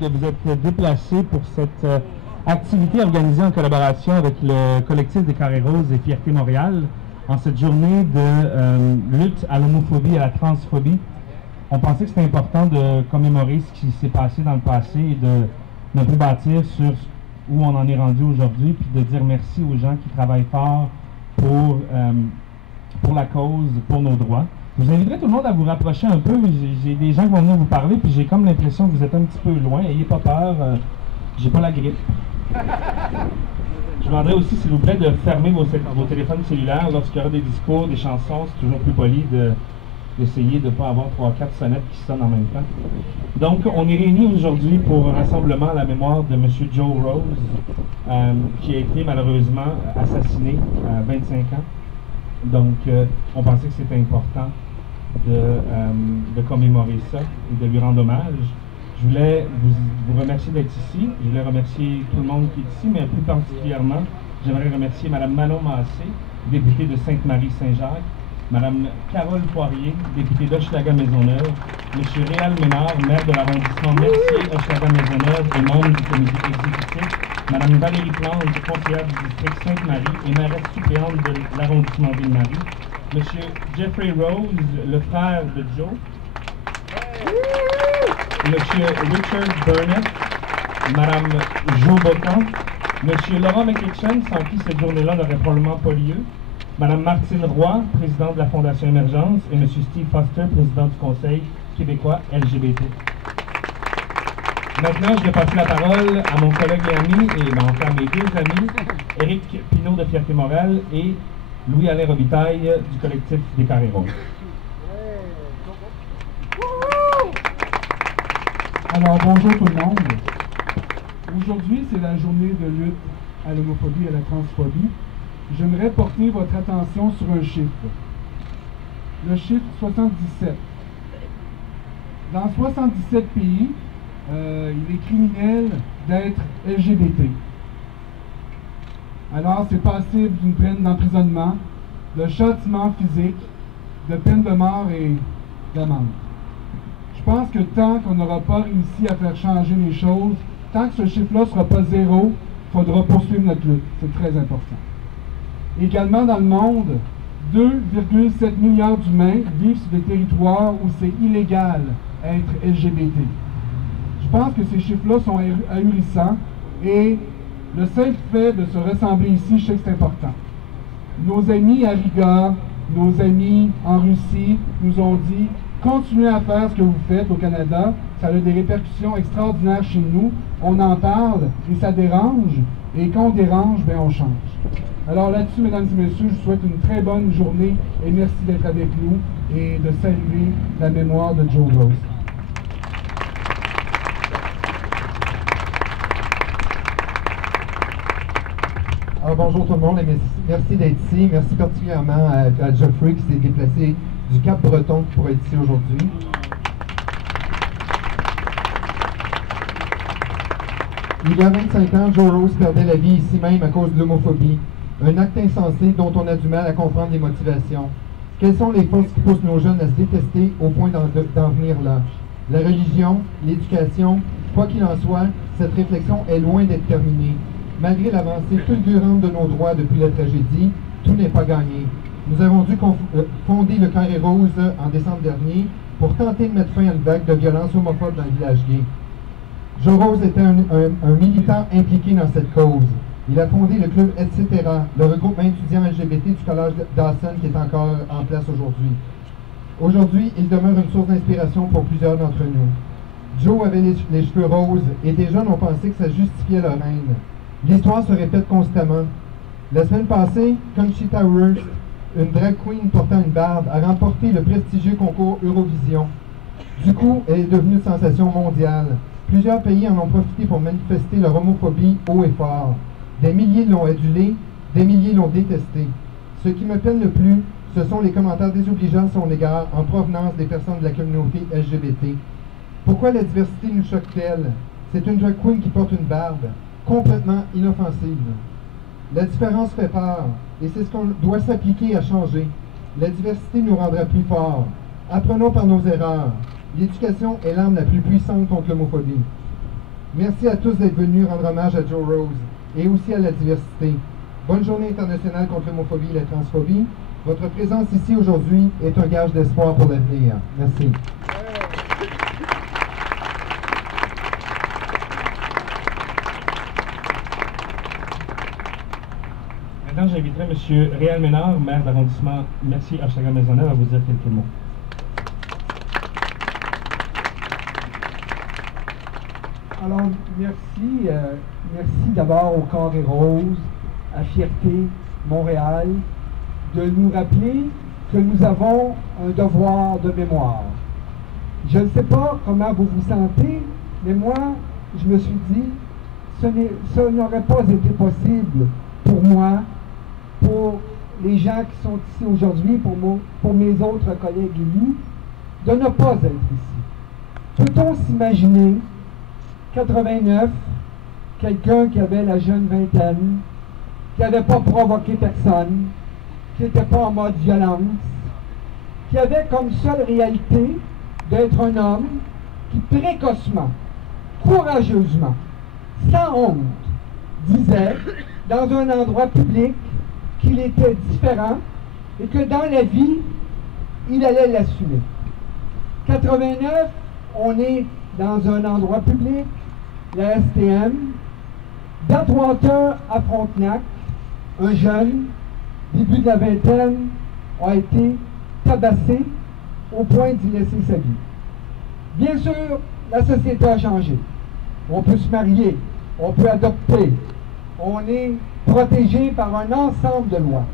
De vous être déplacé pour cette activité organisée en collaboration avec le collectif des Carrés Roses et Fierté Montréal en cette journée de lutte à l'homophobie et à la transphobie. On pensait que c'était important de commémorer ce qui s'est passé dans le passé et de plus bâtir sur où on en est rendu aujourd'hui, puis de dire merci aux gens qui travaillent fort pour la cause, pour nos droits. Je vous inviterai tout le monde à vous rapprocher un peu. J'ai des gens qui vont venir vous parler, puis j'ai comme l'impression que vous êtes un petit peu loin. Ayez pas peur, j'ai pas la grippe. Je vous demanderai aussi, s'il vous plaît, de fermer vos téléphones cellulaires lorsqu'il y aura des discours, des chansons. C'est toujours plus poli d'essayer de ne pas avoir 3-4 sonnettes qui sonnent en même temps. Donc, on est réunis aujourd'hui pour un rassemblement à la mémoire de M. Joe Rose, qui a été malheureusement assassiné à 25 ans. Donc, on pensait que c'était important de commémorer ça et de lui rendre hommage. Je voulais vous remercier d'être ici. Je voulais remercier tout le monde qui est ici, mais plus particulièrement, j'aimerais remercier Mme Manon Massé, députée de Sainte-Marie-Saint-Jacques, Mme Carole Poirier, députée d'Hochelaga-Maisonneuve, M. Réal Ménard, maire de l'arrondissement Mercier-Hochelaga-Maisonneuve et membre du comité exécutif, Mme Valérie Plante, conseillère du district Sainte-Marie et mairesse suppléante de l'arrondissement Ville-Marie, M. Jeffrey Rose, le frère de Joe, M. Richard Burnett, Mme Jo Bocan, M. Laurent McEachern, sans qui cette journée-là n'aurait probablement pas lieu, Mme Martine Roy, présidente de la Fondation Émergence, et M. Steve Foster, président du Conseil québécois LGBT. Maintenant, je vais passer la parole à mon collègue et ami, et enfin mes deux amis, Éric Pinault de Fierté Montréal et Louis-Alain Robitaille du collectif des Carrés Roses. Alors, bonjour tout le monde. Aujourd'hui, c'est la journée de lutte à l'homophobie et à la transphobie. J'aimerais porter votre attention sur un chiffre. Le chiffre 77. Dans 77 pays, il est criminel d'être LGBT. Alors, c'est passible d'une peine d'emprisonnement, de châtiment physique, de peine de mort et d'amende. Je pense que tant qu'on n'aura pas réussi à faire changer les choses, tant que ce chiffre-là ne sera pas zéro, il faudra poursuivre notre lutte. C'est très important. Également dans le monde, 2,7 milliards d'humains vivent sur des territoires où c'est illégal être LGBT. Je pense que ces chiffres-là sont ahurissants et le simple fait de se rassembler ici, je sais que c'est important. Nos amis à Riga, nos amis en Russie nous ont dit « Continuez à faire ce que vous faites au Canada, ça a des répercussions extraordinaires chez nous, on en parle et ça dérange, et quand on dérange, bien on change. » Alors là-dessus, mesdames et messieurs, je vous souhaite une très bonne journée et merci d'être avec nous et de saluer la mémoire de Joe Rose. Alors, bonjour tout le monde et merci d'être ici. Merci particulièrement à Geoffrey qui s'est déplacé du Cap-Breton pour être ici aujourd'hui. Il y a 25 ans, Joe Rose perdait la vie ici même à cause de l'homophobie. Un acte insensé dont on a du mal à comprendre les motivations. Quelles sont les forces qui poussent nos jeunes à se détester au point d'en venir là? La religion, l'éducation, quoi qu'il en soit, cette réflexion est loin d'être terminée. Malgré l'avancée fulgurante de nos droits depuis la tragédie, tout n'est pas gagné. Nous avons dû fonder le Carré Rose en décembre dernier pour tenter de mettre fin à une vague de violence homophobe dans le village gay. Joe Rose était un militant impliqué dans cette cause. Il a fondé le club Etc., le regroupement étudiant LGBT du collège Dawson qui est encore en place aujourd'hui. Aujourd'hui, il demeure une source d'inspiration pour plusieurs d'entre nous. Joe avait les cheveux roses et des jeunes ont pensé que ça justifiait leur haine. L'histoire se répète constamment. La semaine passée, Conchita Wurst, une drag queen portant une barbe, a remporté le prestigieux concours Eurovision. Du coup, elle est devenue une sensation mondiale. Plusieurs pays en ont profité pour manifester leur homophobie haut et fort. Des milliers l'ont adulé, des milliers l'ont détesté. Ce qui me peine le plus, ce sont les commentaires désobligeants à son égard en provenance des personnes de la communauté LGBT. Pourquoi la diversité nous choque-t-elle? C'est une drag queen qui porte une barbe, complètement inoffensive. La différence fait peur, et c'est ce qu'on doit s'appliquer à changer. La diversité nous rendra plus forts. Apprenons par nos erreurs. L'éducation est l'arme la plus puissante contre l'homophobie. Merci à tous d'être venus rendre hommage à Joe Rose et aussi à la diversité. Bonne journée internationale contre l'homophobie et la transphobie. Votre présence ici aujourd'hui est un gage d'espoir pour l'avenir. Merci. Maintenant, j'inviterai M. Réal Ménard, maire d'arrondissement Mercier-Hochelaga-Maisonneuve, à vous dire quelques mots. Alors, merci d'abord au Carré Rose, à Fierté, Montréal, de nous rappeler que nous avons un devoir de mémoire. Je ne sais pas comment vous vous sentez, mais moi, je me suis dit, ce n'aurait pas été possible pour moi, pour les gens qui sont ici aujourd'hui, pour mes autres collègues élus, de ne pas être ici. Peut-on s'imaginer 89, quelqu'un qui avait la jeune vingtaine, qui n'avait pas provoqué personne, qui n'était pas en mode violence, qui avait comme seule réalité d'être un homme qui précocement, courageusement, sans honte, disait dans un endroit public qu'il était différent et que dans la vie, il allait l'assumer. 89, on est dans un endroit public, la STM, d'Atwater à Frontenac, un jeune, début de la vingtaine, a été tabassé au point d'y laisser sa vie. Bien sûr, la société a changé. On peut se marier, on peut adopter, on est protégé par un ensemble de lois.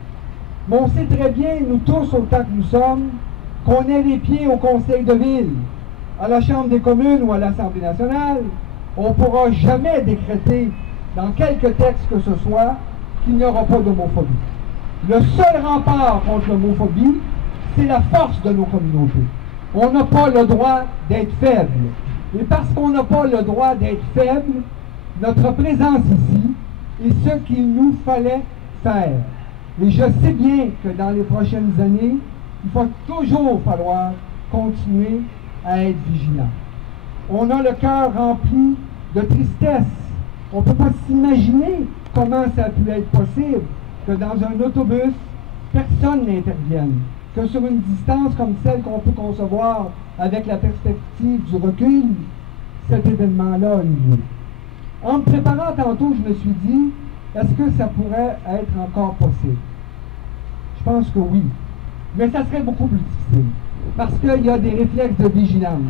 Mais on sait très bien, nous tous, autant que nous sommes, qu'on ait les pieds au conseil de ville, à la Chambre des communes ou à l'Assemblée nationale, on ne pourra jamais décréter dans quelque texte que ce soit qu'il n'y aura pas d'homophobie. Le seul rempart contre l'homophobie, c'est la force de nos communautés. On n'a pas le droit d'être faible. Et parce qu'on n'a pas le droit d'être faible, notre présence ici est ce qu'il nous fallait faire. Et je sais bien que dans les prochaines années, il va toujours falloir continuer à être vigilant. On a le cœur rempli de tristesse. On ne peut pas s'imaginer comment ça a pu être possible que dans un autobus, personne n'intervienne, que sur une distance comme celle qu'on peut concevoir avec la perspective du recul, cet événement-là a eu lieu. En me préparant tantôt, je me suis dit, est-ce que ça pourrait être encore possible? Je pense que oui. Mais ça serait beaucoup plus difficile. Parce qu'il y a des réflexes de vigilance,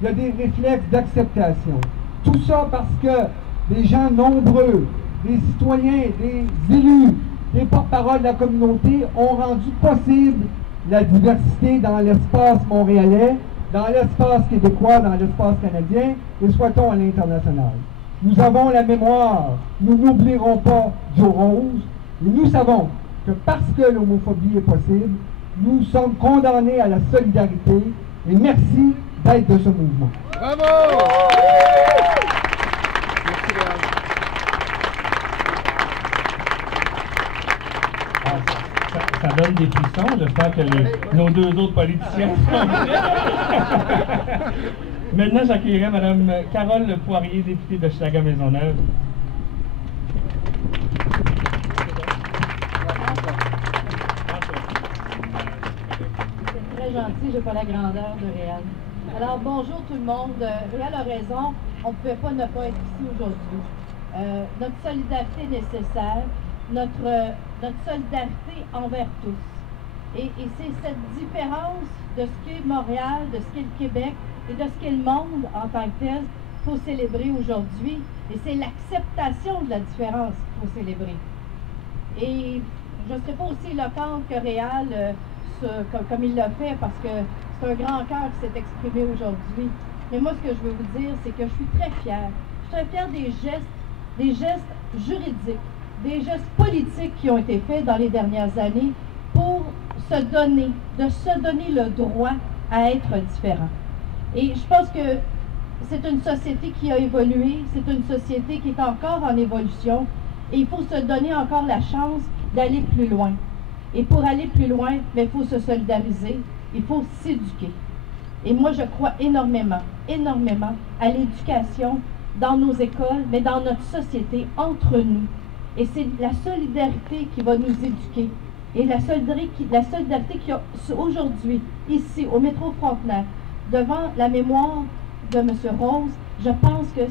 il y a des réflexes d'acceptation. Tout ça parce que des gens nombreux, des citoyens, des élus, des porte-paroles de la communauté ont rendu possible la diversité dans l'espace montréalais, dans l'espace québécois, dans l'espace canadien, et souhaitons à l'international. Nous avons la mémoire, nous n'oublierons pas Joe Rose, et nous savons que parce que l'homophobie est possible, nous sommes condamnés à la solidarité, et merci d'être de ce mouvement. Bravo! Ça donne des frissons. J'espère que nos deux autres politiciens sont prêts. Maintenant, j'accueillerai Mme Carole Poirier, députée de Hochelaga-Maisonneuve. C'est très gentil, je n'ai pas la grandeur de Réal. Alors, bonjour tout le monde. Réal a raison, on ne pouvait pas ne pas être ici aujourd'hui. Notre solidarité est nécessaire. Notre solidarité envers tous. Et c'est cette différence de ce qu'est Montréal, de ce qu'est le Québec et de ce qu'est le monde en tant que tel qu'il faut célébrer aujourd'hui. Et c'est l'acceptation de la différence qu'il faut célébrer. Et je ne serai pas aussi éloquente que Réal comme il l'a fait parce que c'est un grand cœur qui s'est exprimé aujourd'hui. Mais moi, ce que je veux vous dire, c'est que je suis très fière. Je suis très fière des gestes juridiques, des gestes politiques qui ont été faits dans les dernières années pour de se donner le droit à être différent. Et je pense que c'est une société qui a évolué, c'est une société qui est encore en évolution, et il faut se donner encore la chance d'aller plus loin. Et pour aller plus loin, il faut se solidariser, il faut s'éduquer. Et moi, je crois énormément à l'éducation dans nos écoles, mais dans notre société, entre nous. Et c'est la solidarité qui va nous éduquer. Et la solidarité qu'il y a aujourd'hui, ici, au métro Frontenac, devant la mémoire de M. Rose, je pense que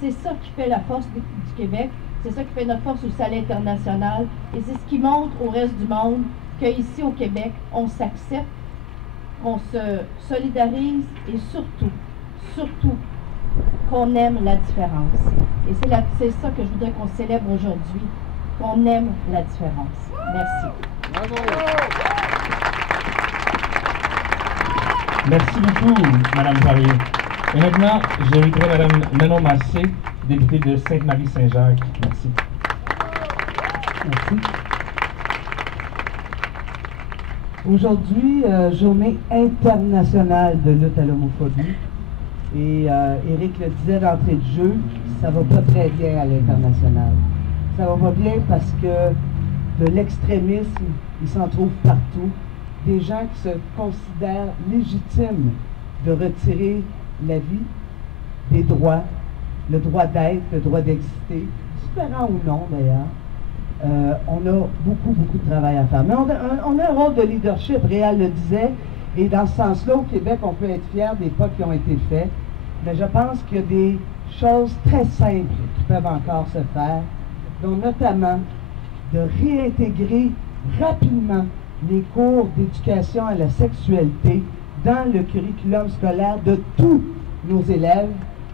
c'est ça qui fait la force du Québec, c'est ça qui fait notre force aussi à l'international, et c'est ce qui montre au reste du monde qu'ici au Québec, on s'accepte, qu'on se solidarise et surtout, qu'on aime la différence. Et c'est ça que je voudrais qu'on célèbre aujourd'hui, qu'on aime la différence. Merci. Bravo. Merci beaucoup, Mme Poirier. Et maintenant, j'inviterai Mme Manon Massé, députée de Sainte-Marie-Saint-Jacques. Merci. Merci. Aujourd'hui, journée internationale de lutte à l'homophobie. Et Éric le disait d'entrée de jeu, ça va pas très bien à l'international. Ça va pas bien parce que de l'extrémisme, il s'en trouve partout. Des gens qui se considèrent légitimes de retirer la vie, des droits, le droit d'être, le droit d'exister, différent ou non d'ailleurs. On a beaucoup de travail à faire. Mais on a un rôle de leadership, Réal le disait, et dans ce sens-là, au Québec, on peut être fier des pas qui ont été faits, mais je pense qu'il y a des choses très simples qui peuvent encore se faire, dont notamment de réintégrer rapidement les cours d'éducation à la sexualité dans le curriculum scolaire de tous nos élèves,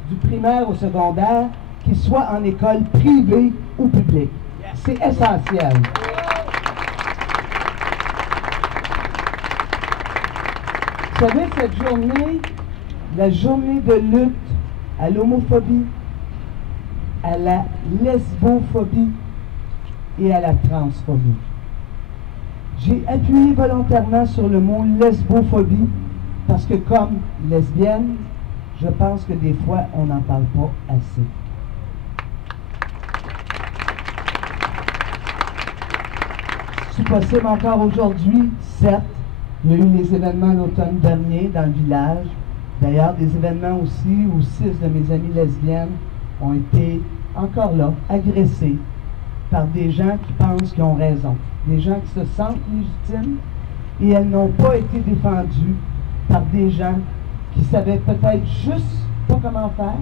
du primaire au secondaire, qu'ils soient en école privée ou publique. C'est essentiel. Vous savez, cette journée, la journée de lutte à l'homophobie, à la lesbophobie et à la transphobie. J'ai appuyé volontairement sur le mot lesbophobie parce que comme lesbienne, je pense que des fois, on n'en parle pas assez. C'est possible encore aujourd'hui, certes. Il y a eu les événements l'automne dernier dans le village. D'ailleurs, des événements aussi où 6 de mes amies lesbiennes ont été encore là, agressées par des gens qui pensent qu'ils ont raison. Des gens qui se sentent légitimes et elles n'ont pas été défendues par des gens qui savaient peut-être juste pas comment faire,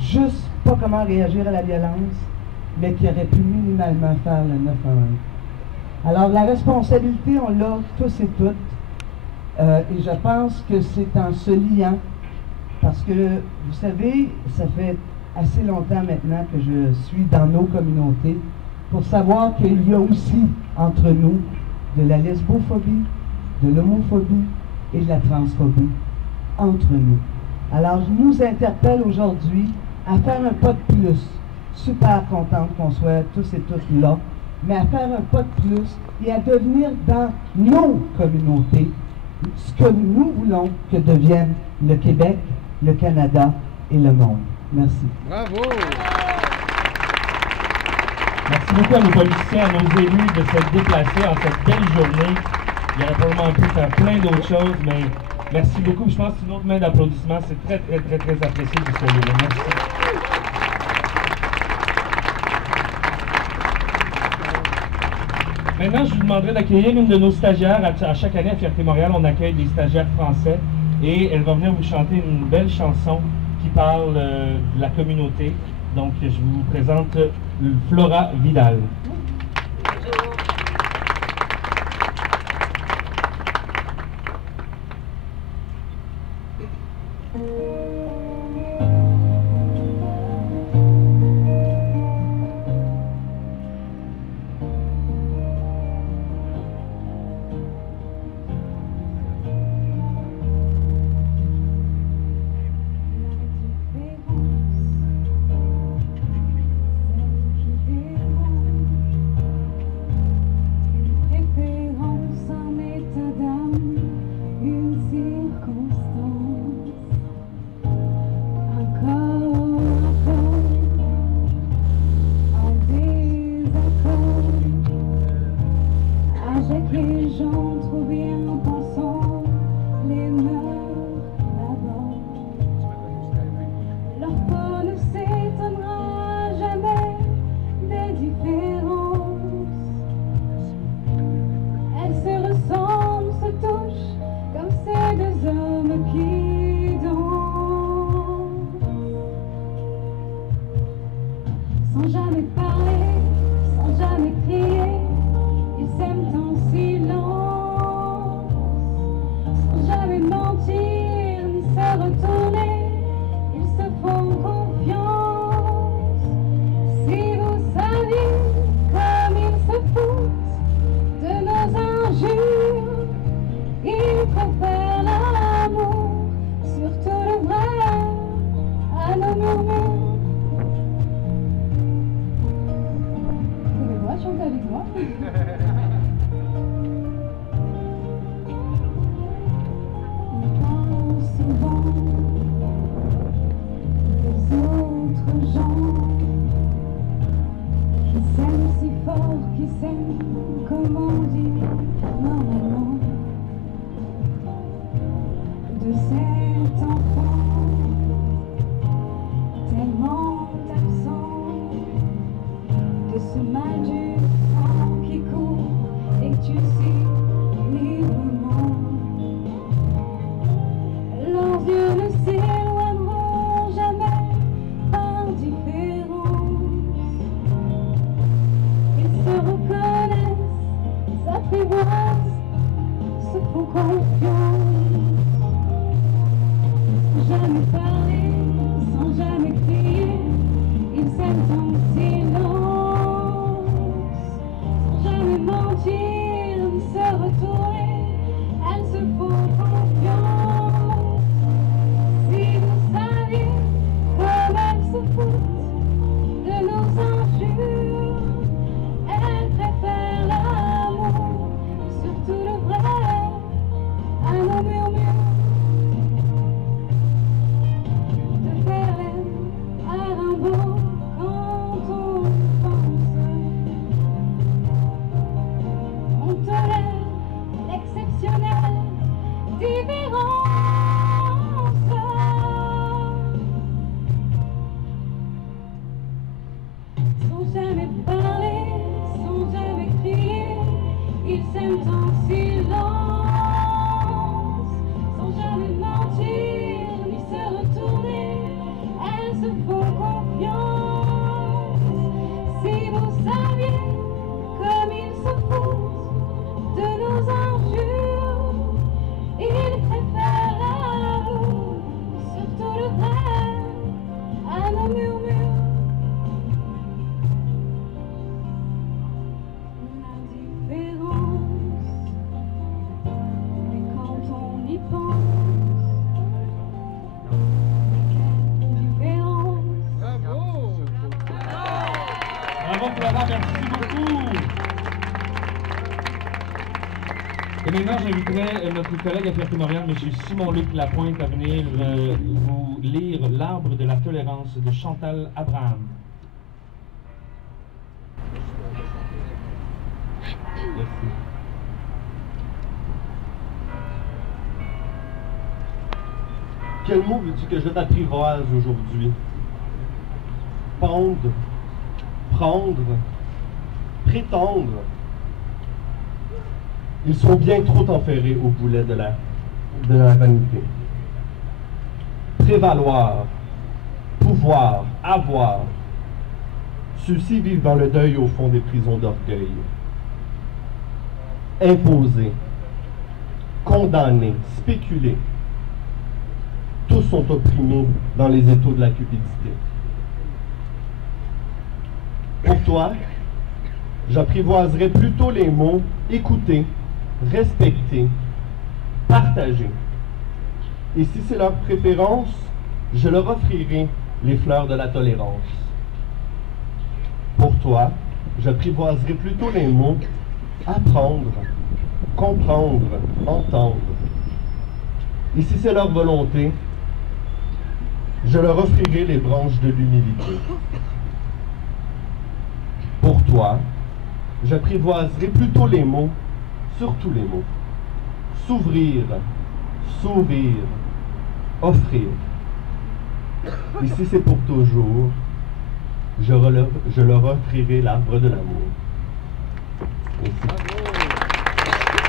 juste pas comment réagir à la violence, mais qui auraient pu minimalement faire le 911. Alors la responsabilité, on l'a tous et toutes, et je pense que c'est en se liant, parce que vous savez, ça fait assez longtemps maintenant que je suis dans nos communautés, pour savoir qu'il y a aussi entre nous de la lesbophobie, de l'homophobie et de la transphobie entre nous. Alors je nous interpelle aujourd'hui à faire un pas de plus, super contente qu'on soit tous et toutes là, mais à faire un pas de plus et à devenir dans nos communautés ce que nous voulons que devienne le Québec, le Canada et le monde. Merci. Bravo! Merci beaucoup à nos politiciens, à nos élus de s'être déplacés en cette belle journée. Il aurait probablement pu faire plein d'autres choses, mais merci beaucoup. Je pense que c'est une autre main d'applaudissement. C'est très apprécié que vous soyez là. Merci. Maintenant, je vous demanderai d'accueillir une de nos stagiaires. À chaque année, à Fierté Montréal, on accueille des stagiaires français et elle va venir vous chanter une belle chanson qui parle de la communauté. Donc, je vous présente Flora Vidal. sais que les gens trop bien pensants les meurent d'abord. Leur peau ne s'étonnera jamais des différences. Elles se ressemblent, se touchent comme ces deux hommes qui dansent. Sans jamais parler, sans jamais crier, ils s'aiment en silence. Sans jamais mentir ni se retourner, ils se font confiance. Si vous saviez comme ils se foutent de nos injures, ils préfèrent l'amour, surtout le vrai, à nos murmures. Pouvez-vous chanter avec moi? Ils parlent souvent des autres gens qui s'aiment si fort, qui s'aiment comme on dit normalement. De cet enfant tellement absent, de ce mal du sang qui court et que tu suis librement. Leurs yeux ne s'éloigneront jamais par différence. Ils se reconnaissent, s'apprivoisent, se font confiance. Sans jamais parler, sans jamais crier, ils s'aiment en silence. Sans jamais mentir ni se retourner, elles se font confiance. Si vous saviez comme elles se foutent de nos injures, elles préfèrent l'amour, surtout le vrai, à nos murmures. De Verlaine à Rimbaud, quand on pense, on tolère l'exceptionnelle différence. Sans jamais parler, sans jamais crier, ils s'aiment en silence. Sans jamais mentir ni se retourner, elles se font confiance. Si vous saviez comme ils se foutent de nos injures, ils préfèrent l'amour, surtout le vrai, à nos murmures. L'indifférence, mais quand on y pense, quelle différence. Bravo Florent, merci beaucoup. Et maintenant, j'inviterai notre collègue à Fierté-Montréal, M. Simon-Luc Lapointe, à venir vous lire L'Arbre de la tolérance de Chantal Abraham. Merci. Quel mot veux-tu que je t'apprivoise aujourd'hui? Pendre, prendre, prétendre. Ils sont bien trop enferrés au boulet de la vanité. Prévaloir, pouvoir, avoir. Ceux-ci vivent dans le deuil au fond des prisons d'orgueil. Imposer, condamner, spéculer. Tous sont opprimés dans les étaux de la cupidité. Pour toi, j'apprivoiserai plutôt les mots écouter, respecter, partager. Et si c'est leur préférence, je leur offrirai les fleurs de la tolérance. Pour toi, j'apprivoiserai plutôt les mots apprendre, comprendre, entendre. Et si c'est leur volonté, je leur offrirai les branches de l'humilité. Pour toi, j'apprivoiserai plutôt les mots surtout les mots. S'ouvrir, sourire, offrir. Et si c'est pour toujours, je leur offrirai l'arbre de l'amour.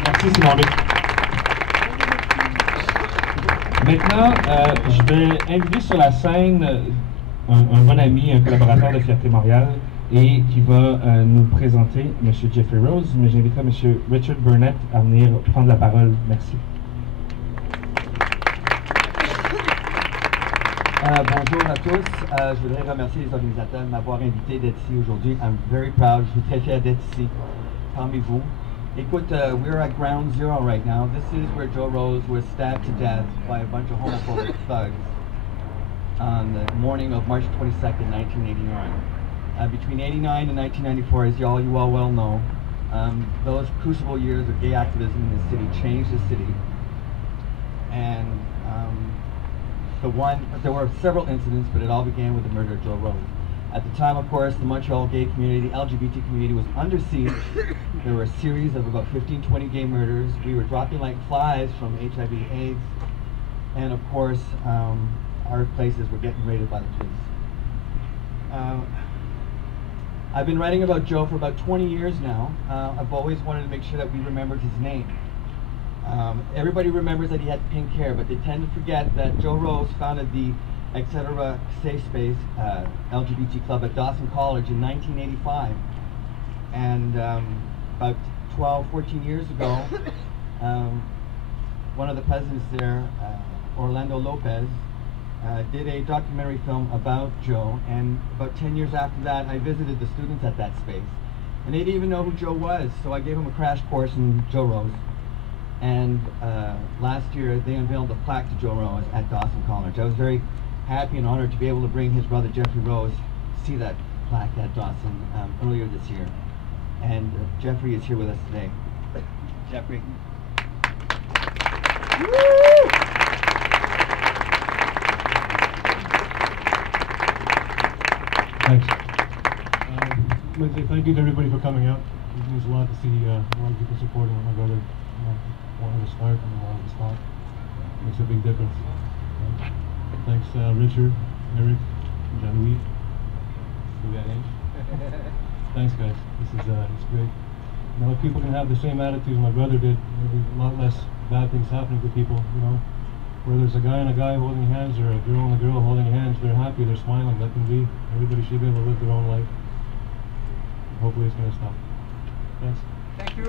Merci Simon-Luc. Maintenant, je vais inviter sur la scène un bon ami, un collaborateur de Fierté Montréal, et qui va nous présenter M. Jeffrey Rose, mais j'inviterai M. Richard Burnett à venir prendre la parole. Merci. Bonjour à tous. Je voudrais remercier les organisateurs de m'avoir invité d'être ici aujourd'hui. I'm very proud. Je suis très fier d'être ici parmi vous. Écoute, we're at ground zero right now. This is where Joe Rose was stabbed to death by a bunch of homophobic thugs on the morning of March 22nd, 1989. Between 89 and 1994, as you all well know, those crucible years of gay activism in the city changed the city. And there were several incidents, but it all began with the murder of Joe Rose. At the time, of course, the Montreal gay community, the LGBT community was under siege. There were a series of about 15, 20 gay murders. We were dropping like flies from HIV/AIDS. And of course, our places were getting raided by the police. I've been writing about Joe for about 20 years now. I've always wanted to make sure that we remembered his name. Everybody remembers that he had pink hair, but they tend to forget that Joe Rose founded the Etc. Safe Space LGBT Club at Dawson College in 1985. And about 12, 14 years ago, one of the presidents there, Orlando Lopez, did a documentary film about Joe, and about 10 years after that, I visited the students at that space. And they didn't even know who Joe was, so I gave them a crash course in Joe Rose. And last year, they unveiled a plaque to Joe Rose at Dawson College. I was very happy and honored to be able to bring his brother Jeffrey Rose to see that plaque at Dawson earlier this year. And Jeffrey is here with us today. Jeffrey. Thanks. I want to say thank you to everybody for coming out. It means a lot to see a lot of people supporting my brother. Wanted to start and wanted to stop. Makes a big difference. Thanks, Richard, Eric, Jean-Louis. Thanks, guys. This is it's great. You know, if people can have the same attitude my brother did, maybe a lot less bad things happening to people. You know, where there's a guy and a guy holding hands, or a girl and a girl holding hands, they're happy, they're smiling. Let them be. Everybody should be able to live their own life. Hopefully, it's going to stop. Thanks. Thank you.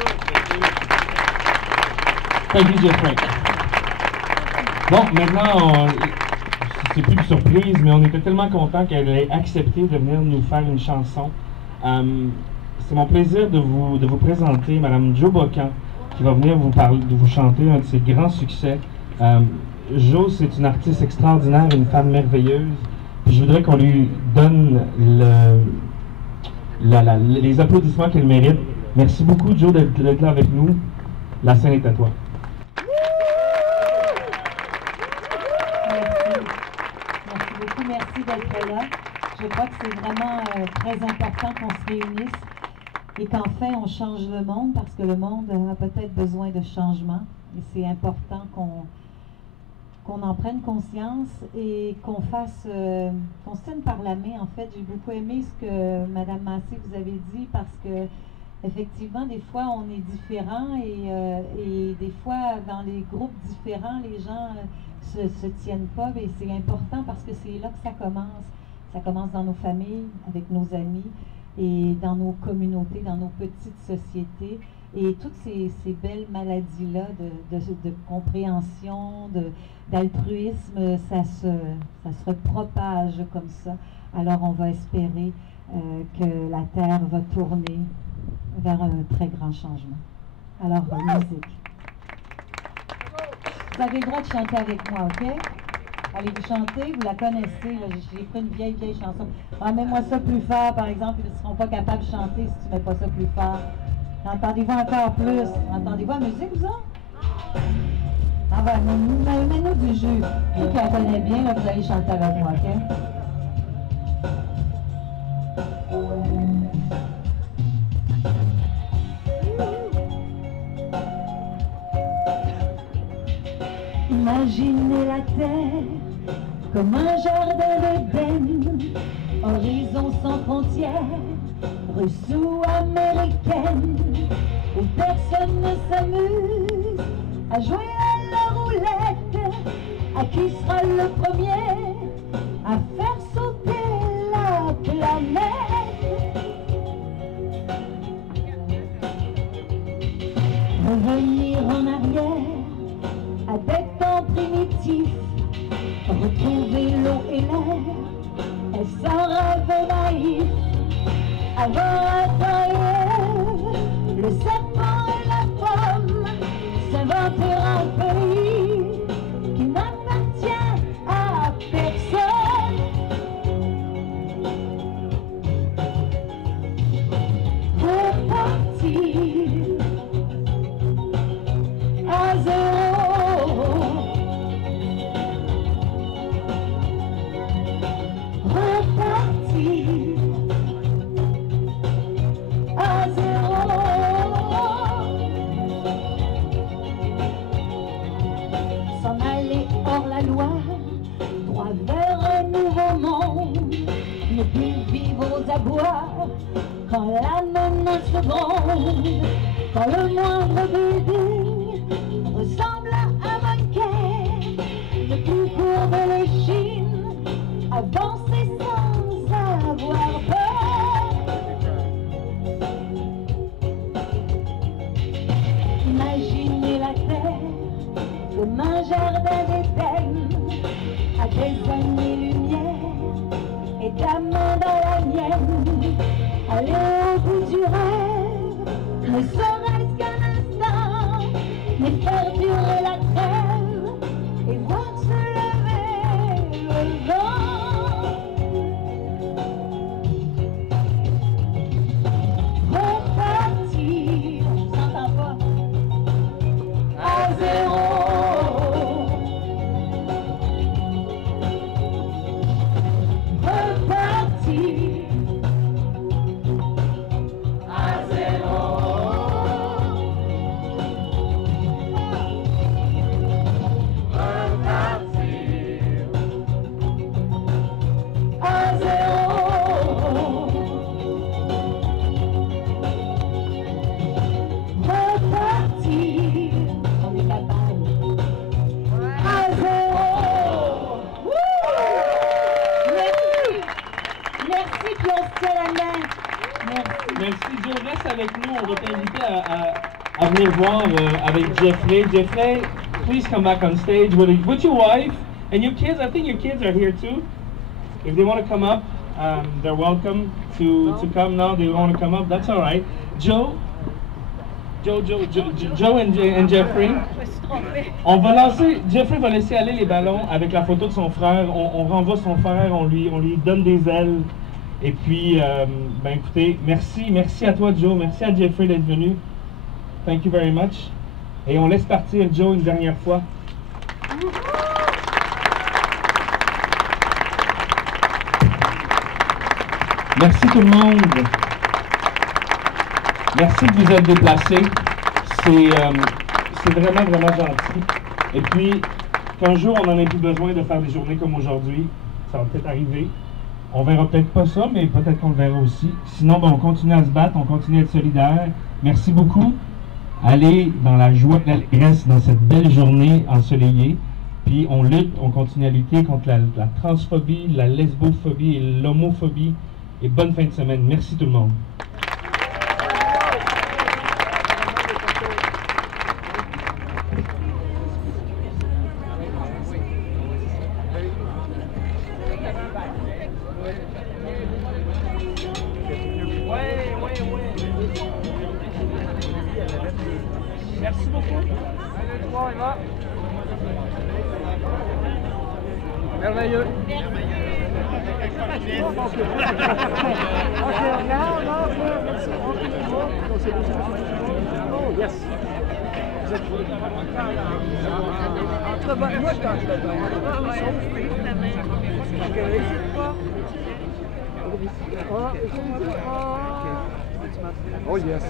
Thank you, Jeffrey. Bon, maintenant, c'est plus de surprise, mais on était tellement contents qu'elle ait accepté de venir nous faire une chanson. C'est mon plaisir de vous présenter Madame Jo Bocan, qui va venir vous chanter un de ses grands succès. Jo, c'est une artiste extraordinaire, une femme merveilleuse. Puis je voudrais qu'on lui donne les applaudissements qu'elle mérite. Merci beaucoup, Jo, d'être là avec nous. La scène est à toi. Merci d'être là. Je crois que c'est vraiment très important qu'on se réunisse et qu'enfin on change le monde, parce que le monde a peut-être besoin de changement et c'est important qu'on en prenne conscience et qu'on fasse, qu'on se tienne par la main. En fait, j'ai beaucoup aimé ce que Mme Massé vous avez dit, parce que effectivement, des fois on est différents et des fois dans les groupes différents, les gens se tiennent pas, mais c'est important parce que c'est là que ça commence. Ça commence dans nos familles, avec nos amis et dans nos communautés, dans nos petites sociétés. Et toutes ces belles maladies-là de compréhension, d'altruisme, ça se propage comme ça. Alors on va espérer que la Terre va tourner vers un très grand changement. Alors, musique. Vous avez le droit de chanter avec moi, OK? Allez-vous chanter? Vous la connaissez. J'ai pris une vieille chanson. Ah, mets-moi ça plus fort, par exemple. Ils ne seront pas capables de chanter si tu ne mets pas ça plus fort. Entendez-vous encore plus? Entendez-vous la musique, vous autres? Ah ben, mets-nous du jus. Vous qui la connaissez bien, là, vous allez chanter avec moi, OK? Imaginez la terre comme un jardin d'Éden, horizon sans frontières, russe ou américaine, où personne ne s'amuse à jouer à la roulette. À qui sera le premier à faire sauter la planète? Revenir en arrière à des temps primitifs, retrouver l'eau et l'air, et sans rêve naïf. Avant Adam et Ève, le serpent et la pomme, s'inventer un pays qui n'appartient à personne. Repartir à zéro. Repartir à zéro. S'en aller hors la loi, droit vers un nouveau monde, ne plus vivre aux abois quand la menace gronde, quand le moindre building ressemble à un bunker, ne plus courber l'échine, avancer sans avoir peur. Imaginez la terre comme un jardin d'Éden, à des années-lumière et ta main dans la mienne. Aller au bout du rêve, ne serait-ce qu'un instant, mais faire durer la trêve et voir se lever le vent. Repartir, on s'entend pas, à zéro. Repartir à zéro. Repartir à zéro. Repartir, on est capable. À zéro. Merci. Merci, puis on se tient la main. Merci. Merci Joe, reste avec nous. On va t'inviter à venir voir avec Jeffrey. Jeffrey, please come back on stage with your wife and your kids. I think your kids are here too. If they want to come up, they're welcome to come now. They want to come up, that's all right. Joe and Jeffrey. On va lancer, Jeffrey va laisser aller les ballons avec la photo de son frère. On renvoie son frère, on lui donne des ailes. Et puis, ben écoutez, merci à toi Joe, merci à Jeffrey d'être venu. Thank you very much. Et on laisse partir Joe une dernière fois. Merci tout le monde. Merci de vous être déplacés. C'est vraiment, vraiment gentil. Et puis, qu'un jour on n'en ait plus besoin de faire des journées comme aujourd'hui, ça va peut-être arriver. On verra peut-être pas ça, mais peut-être qu'on le verra aussi. Sinon, ben, on continue à se battre, on continue à être solidaires. Merci beaucoup. Allez dans la joie et l'allégresse dans cette belle journée ensoleillée. Puis on lutte, on continue à lutter contre la transphobie, la lesbophobie et l'homophobie. Et bonne fin de semaine. Merci tout le monde. Merci beaucoup. Merveilleux. Yes. Oh yes.